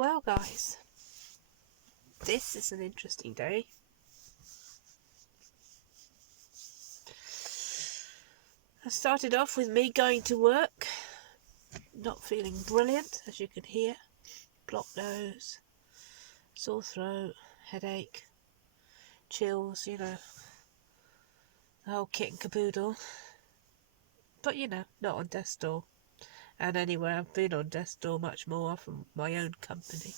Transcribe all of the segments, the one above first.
Well, guys, this is an interesting day. I started off with me going to work, not feeling brilliant, as you can hear. Blocked nose, sore throat, headache, chills, the whole kit and caboodle. But, not on death's door. And anyway, I've been on death's door much more from my own company.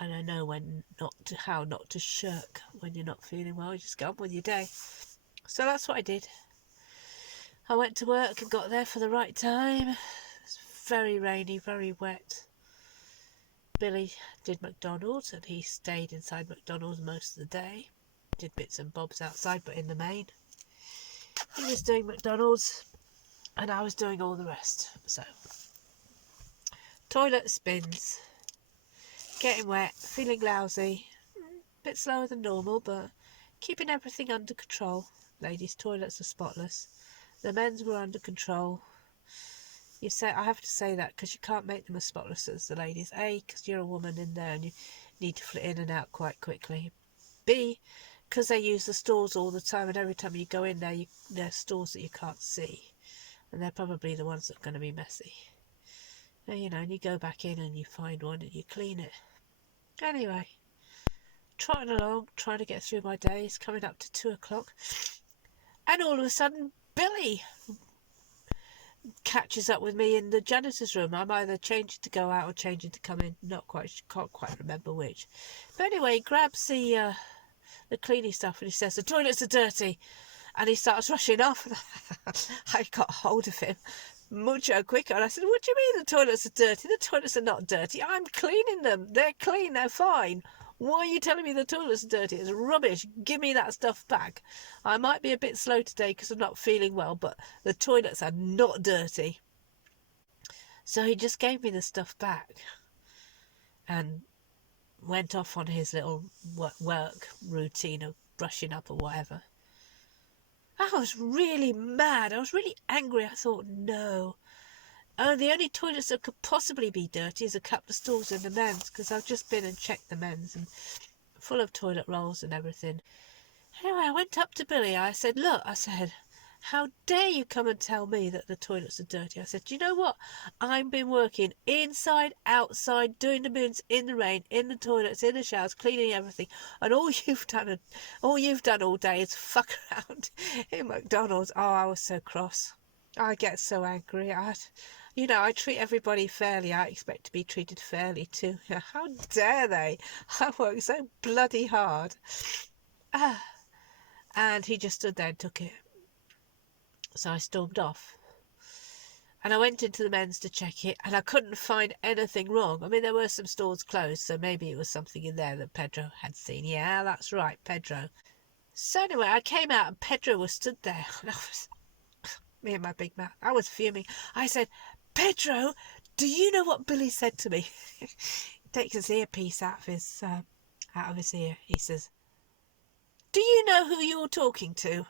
And I know how not to shirk when you're not feeling well. You just get on with your day. So that's what I did. I went to work and got there for the right time. It was very rainy, very wet. Billy did McDonald's and he stayed inside McDonald's most of the day. Did bits and bobs outside, but in the main, he was doing McDonald's and I was doing all the rest. So, toilet spins, getting wet, feeling lousy, a bit slower than normal, but keeping everything under control. Ladies' toilets are spotless. The men's were under control. I have to say that because you can't make them as spotless as the ladies. A, because you're a woman in there and you need to flit in and out quite quickly. B, because they use the stalls all the time, and every time you go in there, there's stalls that you can't see, and they're probably the ones that are going to be messy. And you go back in and you find one and you clean it. Anyway, trotting along, trying to get through my days, coming up to 2 o'clock, and all of a sudden, Billy catches up with me in the janitor's room. I'm either changing to go out or changing to come in. Can't quite remember which. But anyway, he grabs the cleaning stuff and he says, "The toilets are dirty." And he starts rushing off. I got hold of him mucho quicker. And I said, "What do you mean the toilets are dirty? The toilets are not dirty. I'm cleaning them. They're clean. They're fine. Why are you telling me the toilets are dirty? It's rubbish. Give me that stuff back. I might be a bit slow today because I'm not feeling well, but the toilets are not dirty." So he just gave me the stuff back and went off on his little work routine of brushing up or whatever. I was really mad. I was really angry. I thought, no. The only toilets that could possibly be dirty is a couple of stalls in the men's, because I've just been and checked the men's and full of toilet rolls and everything. Anyway, I went up to Billy. I said, "Look," I said, "how dare you come and tell me that the toilets are dirty?" I said, "Do you know what? I've been working inside, outside, doing the moons, in the rain, in the toilets, in the showers, cleaning everything, and all you've done all day is fuck around in McDonald's." Oh, I was so cross. I get so angry. I treat everybody fairly. I expect to be treated fairly too. How dare they? I work so bloody hard. And he just stood there and took it. So I stormed off. And I went into the men's to check it, and I couldn't find anything wrong. I mean, there were some stores closed, so maybe it was something in there that Pedro had seen. Yeah, that's right, Pedro. So anyway, I came out and Pedro was stood there. And me and my big mouth, I was fuming. I said, "Pedro, do you know what Billy said to me?" He takes his earpiece out of his ear. He says, "Do you know who you're talking to?"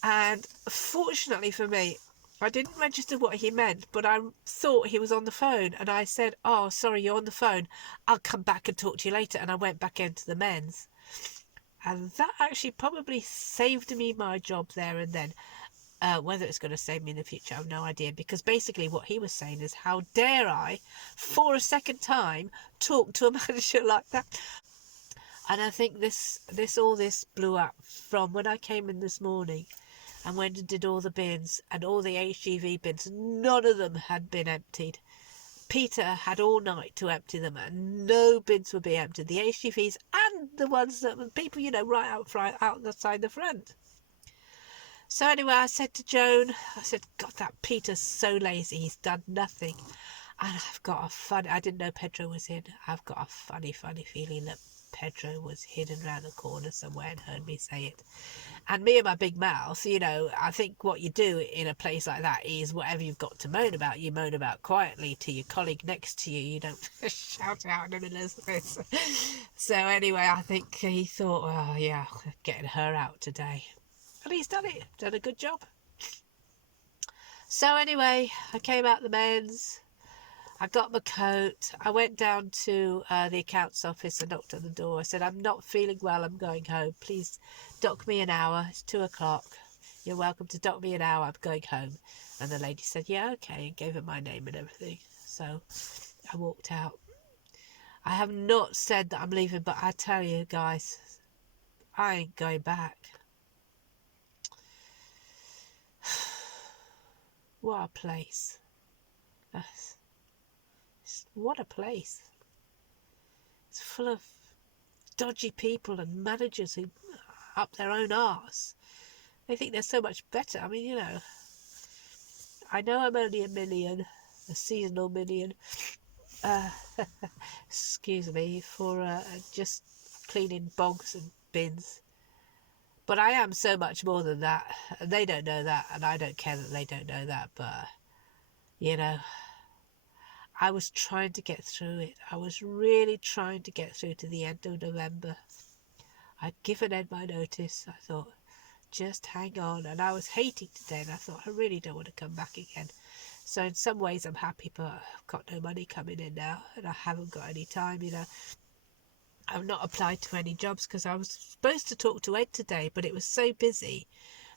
And fortunately for me, I didn't register what he meant, but I thought he was on the phone. And I said, "Oh, sorry, you're on the phone. I'll come back and talk to you later." And I went back into the men's. And that actually probably saved me my job there and then. Whether it's going to save me in the future, I have no idea. Because basically what he was saying is, how dare I, for a second time, talk to a manager like that? And I think this blew up from when I came in this morning and went and did all the bins and all the HGV bins. None of them had been emptied. Peter had all night to empty them, and no bins would be emptied. The HGVs and the ones that were people, right out the front. So anyway, I said to Joan, I said, "God, that Peter's so lazy. He's done nothing." And I didn't know Pedro was in. I've got a funny feeling that Pedro was hidden around the corner somewhere and heard me say it. And me and my big mouth, I think what you do in a place like that is whatever you've got to moan about, you moan about quietly to your colleague next to you. You don't shout out in the middle of this. So anyway, I think he thought, "Oh yeah, getting her out today." And he's done it. Done a good job. So anyway, I came out the men's. I got my coat. I went down to the accounts office and knocked on the door. I said, I'm not feeling well. I'm going home. Please dock me an hour. It's 2 o'clock. You're welcome to dock me an hour. I'm going home. And the lady said, yeah, okay, and gave her my name and everything. So I walked out. I have not said that I'm leaving, but I tell you guys, I ain't going back. What a place. What a place. It's full of dodgy people and managers who are up their own arse. They think they're so much better. I mean, you know, I know I'm only a seasonal minion. Excuse me for just cleaning bogs and bins. But I am so much more than that. And they don't know that, and I don't care that they don't know that. But, you know, I was trying to get through it. I was really trying to get through to the end of November. I'd given Ed my notice. I thought, just hang on. And I was hating today, and I thought, I really don't want to come back again. So in some ways I'm happy, but I've got no money coming in now, and I haven't got any time, you know. I've not applied to any jobs because I was supposed to talk to Ed today, but it was so busy,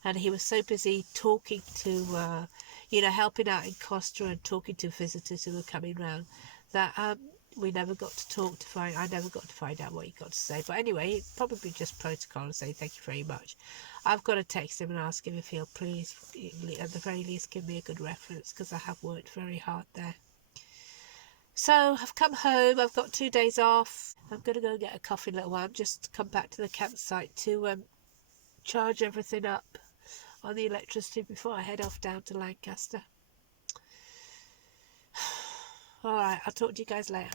and he was so busy talking to, you know, helping out in Costa and talking to visitors who were coming round, that we never got to talk to find. I never got to find out what he got to say. But anyway, probably just protocol and say thank you very much. I've got to text him and ask him if he'll please, at the very least, give me a good reference, because I have worked very hard there. So I've come home. I've got 2 days off. I'm going to go get a coffee in a little while. I've just come back to the campsite to charge everything up on the electricity before I head off down to Lancaster. Alright, I'll talk to you guys later.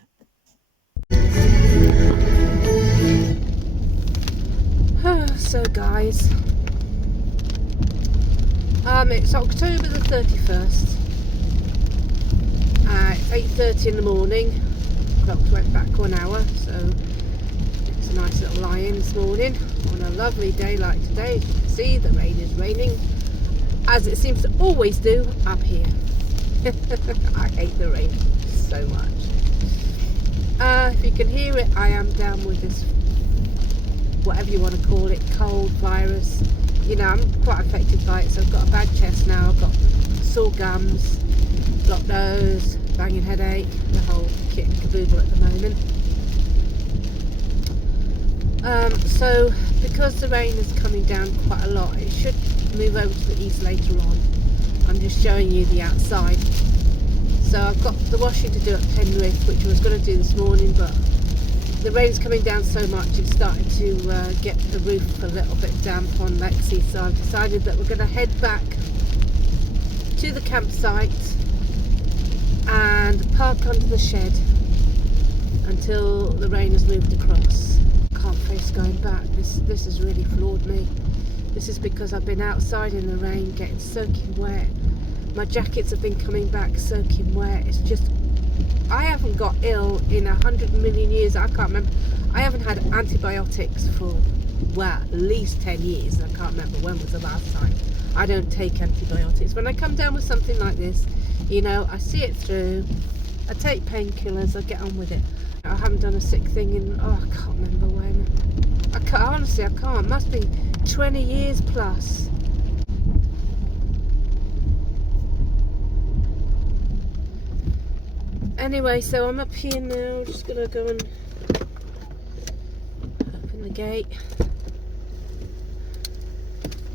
So guys, it's October the 31st. It's 8:30 in the morning. Clock went back 1 hour, so it's a nice little lie-in this morning on a lovely day like today. As you can see, the rain is raining, as it seems to always do up here. I hate the rain so much. If you can hear it, I am down with this, whatever you want to call it, cold virus. You know, I'm quite affected by it, so I've got a bad chest now, I've got sore gums, blocked nose, banging headache, the whole kit and caboodle at the moment. So because the rain is coming down quite a lot, it should move over to the east later on. I'm just showing you the outside. So I've got the washing to do at Penrith, which I was going to do this morning, but the rain's coming down so much it's starting to get the roof a little bit damp on Lexi, so I've decided that we're going to head back to the campsite and park under the shed until the rain has moved across. Can't face going back. This has really floored me. This is because I've been outside in the rain getting soaking wet. My jackets have been coming back soaking wet. It's just, I haven't got ill in 100 million years. I can't remember. I haven't had antibiotics for, well, at least 10 years. I can't remember when was the last time. I don't take antibiotics. When I come down with something like this, you know, I see it through. I take painkillers. I get on with it. I haven't done a sick thing in, I can't remember when. Honestly, I can't. Must be 20 years plus. Anyway, so I'm up here now, just gonna go and open the gate.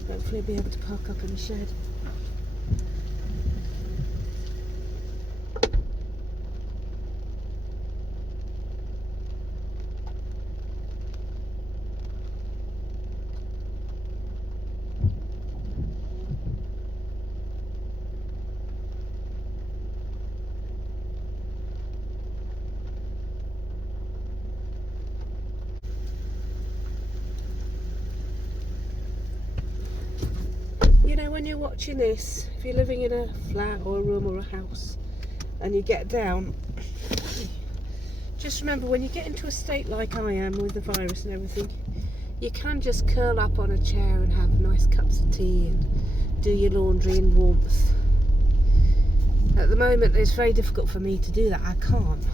Hopefully I'll be able to park up in the shed. You know, when you're watching this, if you're living in a flat or a room or a house and you get down, just remember, when you get into a state like I am with the virus and everything, you can just curl up on a chair and have nice cups of tea and do your laundry in warmth. At the moment it's very difficult for me to do that. I can't.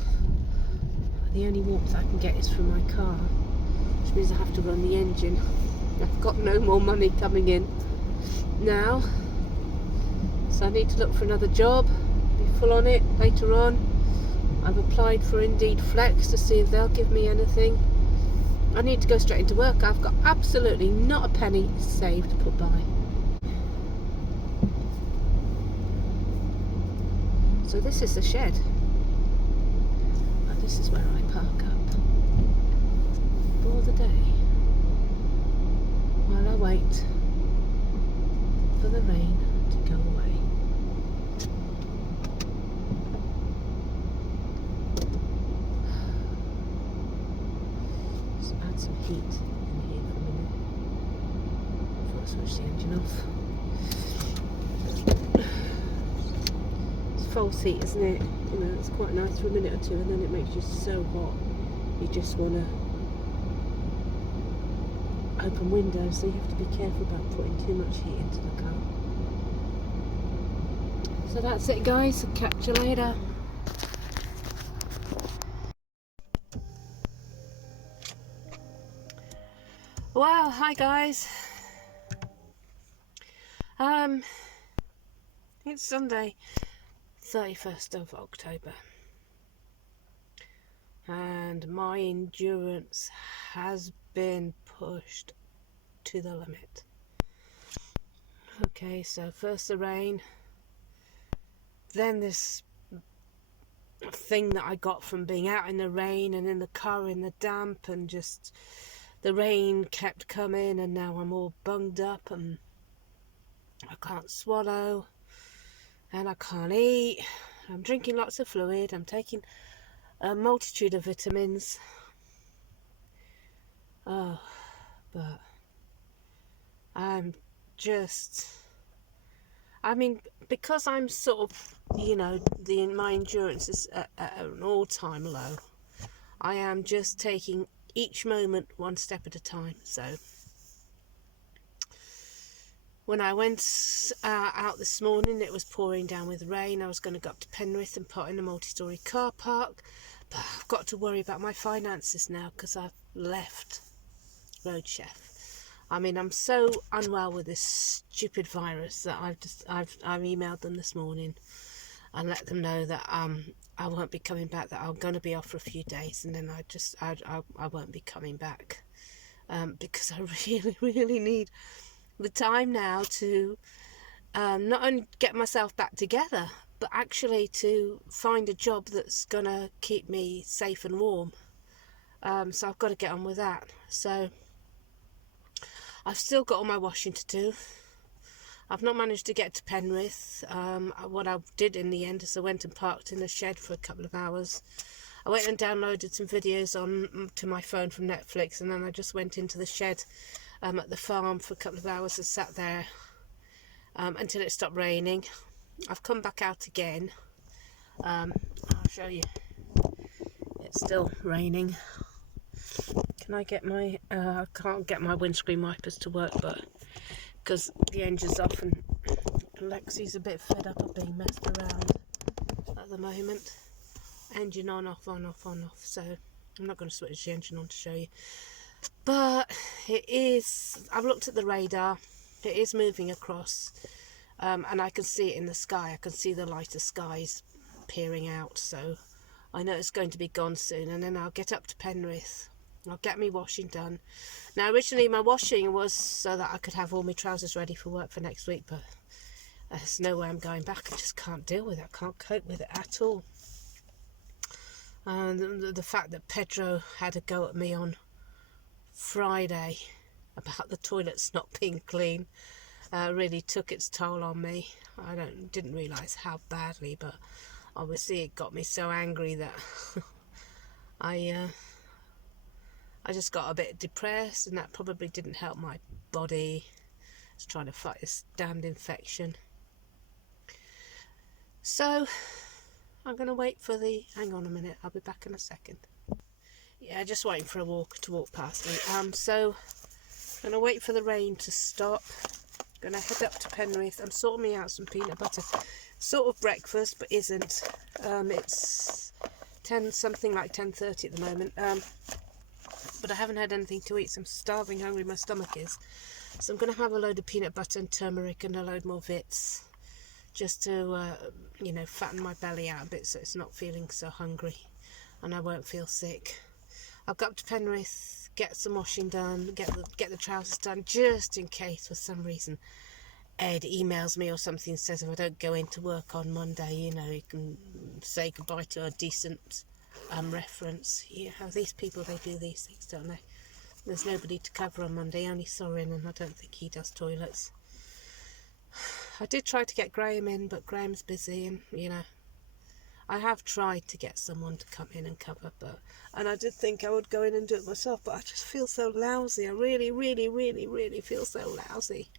The only warmth I can get is from my car, which means I have to run the engine. I've got no more money coming in now, so I need to look for another job, be full on it later on. I've applied for Indeed Flex to see if they'll give me anything. I need to go straight into work. I've got absolutely not a penny saved to put by. So this is the shed, and this is where I park up for the day while I wait for the rain to go away. Just add some heat in here for a minute before I switch the engine off. It's false heat, isn't it? You know, it's quite nice for a minute or two, and then it makes you so hot you just want to open windows, so you have to be careful about putting too much heat into the car. So that's it, guys. I'll catch you later. Well, hi guys. It's Sunday, 31st of October, and my endurance has been pushed to the limit. Okay, so first the rain, then this thing that I got from being out in the rain and in the car in the damp, and just the rain kept coming, and now I'm all bunged up and I can't swallow and I can't eat. I'm drinking lots of fluid, I'm taking a multitude of vitamins. Oh, but I'm just, I mean, because I'm sort of, you know, my endurance is at an all-time low. I am just taking each moment one step at a time. So when I went out this morning, it was pouring down with rain. I was going to go up to Penrith and put in a multi-storey car park, but I've got to worry about my finances now because I've left Road Chef. I mean, I'm so unwell with this stupid virus that I've emailed them this morning and let them know that I won't be coming back, that I'm going to be off for a few days, and then I won't be coming back because I really need the time now to not only get myself back together, but actually to find a job that's going to keep me safe and warm. So I've got to get on with that. So I've still got all my washing to do. I've not managed to get to Penrith. What I did in the end is I went and parked in a shed for a couple of hours. I went and downloaded some videos to my phone from Netflix, and then I just went into the shed at the farm for a couple of hours and sat there until it stopped raining. I've come back out again. I'll show you. It's still raining. Can I get my I can't get my windscreen wipers to work, but because the engine's off and Lexi's a bit fed up of being messed around at the moment. Engine on, off, on, off, on, off. So I'm not going to switch the engine on to show you, but it is, I've looked at the radar, it is moving across, and I can see it in the sky. I can see the lighter skies peering out, so I know it's going to be gone soon, and then I'll get up to Penrith. I'll get me washing done. Now originally my washing was so that I could have all my trousers ready for work for next week, but there's no way I'm going back. I just can't deal with it. I can't cope with it at all. And the fact that Pedro had a go at me on Friday about the toilets not being clean really took its toll on me. I didn't realise how badly, but obviously it got me so angry that I just got a bit depressed, and that probably didn't help my body. It's trying to fight this damned infection. So I'm going to wait for hang on a minute, I'll be back in a second. Yeah, just waiting for a walker to walk past me. So I'm going to wait for the rain to stop. I'm going to head up to Penrith. I'm sorting me out some peanut butter sort of breakfast, but isn't. It's 10 something like 10:30 at the moment. But I haven't had anything to eat, so I'm starving hungry. My stomach is. So I'm going to have a load of peanut butter and turmeric and a load more Vits, just to fatten my belly out a bit, so it's not feeling so hungry, and I won't feel sick. I'll go up to Penrith, get some washing done, get the trousers done, just in case for some reason Ed emails me or something and says if I don't go into work on Monday, you can say goodbye to a decent reference. These people, they do these things, don't they? There's nobody to cover on Monday, only Sorin, and I don't think he does toilets. I did try to get Graham in, but Graham's busy, and I have tried to get someone to come in and cover, and I did think I would go in and do it myself, but I just feel so lousy. I really, really, really, really feel so lousy.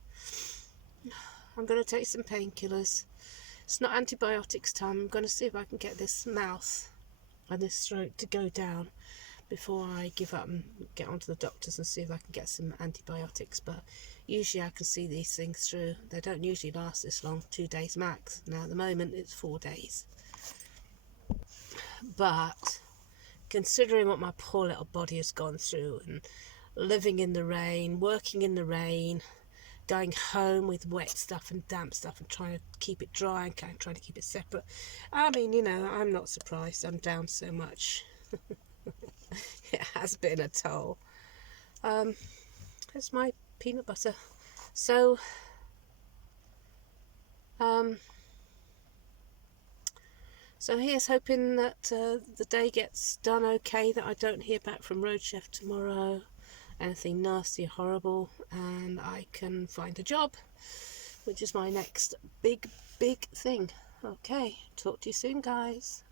I'm going to take some painkillers. It's not antibiotics time. I'm going to see if I can get this mouth and this throat to go down before I give up and get onto the doctors and see if I can get some antibiotics. But usually I can see these things through. They don't usually last this long, 2 days max. Now at the moment it's 4 days. But considering what my poor little body has gone through, and living in the rain, working in the rain, going home with wet stuff and damp stuff and trying to keep it dry and trying to keep it separate, I mean, I'm not surprised I'm down so much. It has been a toll. There's my peanut butter. So here's hoping that the day gets done okay, that I don't hear back from Road Chef tomorrow, anything nasty or horrible, and I can find a job, which is my next big thing. Okay, talk to you soon, guys.